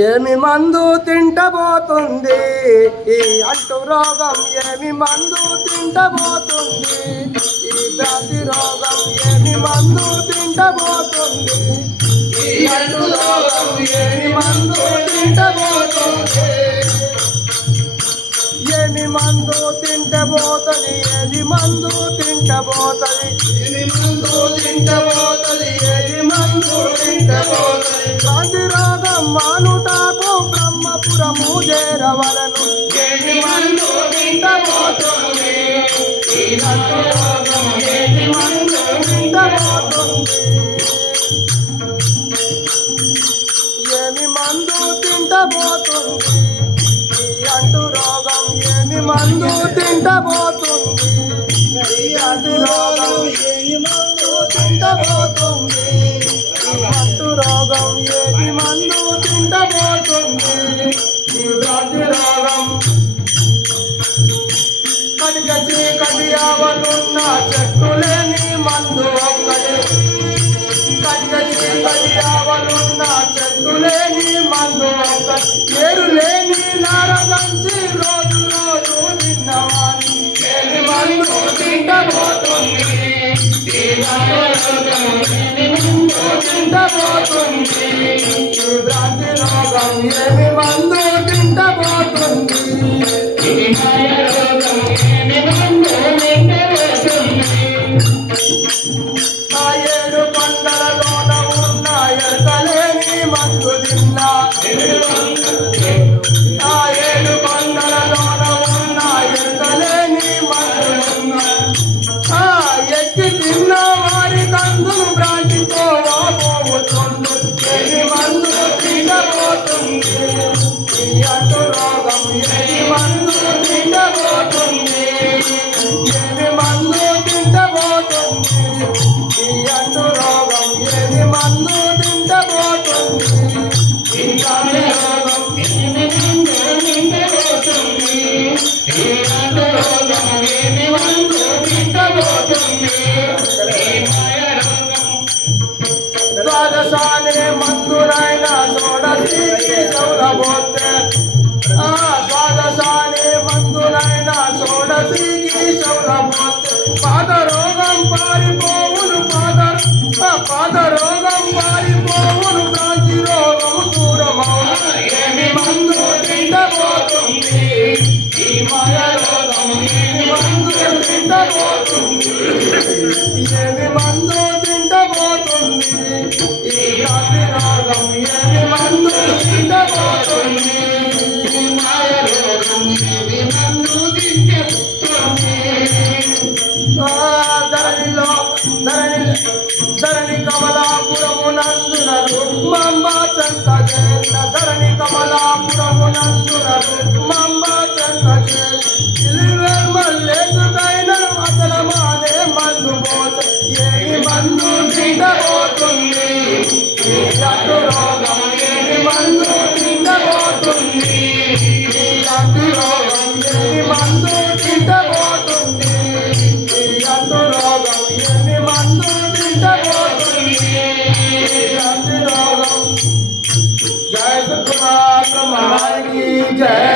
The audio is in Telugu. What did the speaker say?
ఏమి మందు తింటబోతుంది ఈ అంటు రోగం, ఏమి మందు తింటబోతుంది ఈ వ్యాధి రోగం, ఏమి మందు తింటబోతుంది ఈ అంటు రోగం, ఏమి మందు తింటబోతుంది, ఏమి మందు తింటబోతుంది, ఏది మందు తింటబోతుంది, ఏమి మందు తింటబోతుంది, ఏది మందు తింటబోతుంది. వ్యాధి రోగం మానుటాకు బ్రహ్మపురము చేరవలను, ఏమి మందు తింటబోతుంది ఈ అంటు రోగం, ఏమి మందు తింటబోతుంది, ఏమి మందు తింటబోతుంది ఈ అంటు రోగం, ఏమి మందు తింటబోతుంది ఈ అంటు రోగం, ఏమి మందు తింటబోతుంది ఈ అంటు రోగం, ఏమి మందు తింటబోతుంది ఈ వ్యాధి రోగం. కటిక చీకటి ఆవనున్న చెట్టు లేని మందు ఒక్కడే, కటిక చీకటి ఆవనున్న చెట్టు లేని మందు ఒక్కడే, ఏరు లేని నారదంచి రోజు రోజు తిన్నవాని, ఏమి మందు తింటబోతుంది ఈ రోగం, ఏమి మందు తింటబోతుంది ఈ వ్యాధి రోగం, ఏమి మందు తింటబోతుంది ఈ రోగం, ఏమి మందు తింటబోతుంది. ఆ ఏడు కొండలలోన ఉన్న ఎరకలేని మందు తిన్నా, ఆ ఏడు కొండలలోన ఉన్న ఎరకలేని మందు తిన్నా, ఆ ఎక్కి తిన్న వారి కందులు భ్రాంతితో వాపోతుండు, ఏమి మందు తినబోతుంది ఈ అంటు రోగం, ఏమి మందు తినబోతుంది, ఏమి మందు తింటబోతుంది ఈ అంటు రోగం, ఏమి మందు తింటబోతుంది ఈ వ్యాధి రోగం, ఏమి మందు తింటబోతుంది ఈ అంటు రోగం, ఏమి మందు తింటబోతుంది ఈ మాయ రోగం. ద్వాదశానే మందునైనా చూడసీకి చౌలబోతే, ఆ ద్వాదశానే మందునైనా చూడసీకి చౌలబోతే, పాద రోగం పారిపోవును, పాద రోగం పారిపోవును, భ్రాంతి రోగము దూరమవును, ఏమి మందు తింటబోతుంది ఈ మాయ రోగం, ఏమి మందు తింటబోతుంది, ఏమి మందు తింటబోతుంది ఈ వ్యాధి రోగం, ఏమి మందు తింటబోతుంది ఈ మాయ రోగం, ఏమి మందు తింటబోతుంది. ధరణి కమలాపురము నందున రుక్మాంబ చెంత చేరిన, ధరణి కమలాపురము నందున రుక్మాంబ చెంత చేరి, మల్లేసుకైనను అసలమానే మందు పోత, ఏమి మందు తింటబోతుంది ఈ అంటు రోగం, ఏమి మందు తింటబోతుంది ఈ అంటు రోగం, ఏమి మందు తింటబోతుంది ఈ అంటు రోగం, ఏమి మందు తింటబోతుంది ఈ అంటు రోగం. జయ సద్గురు మహారాజ్ की जय.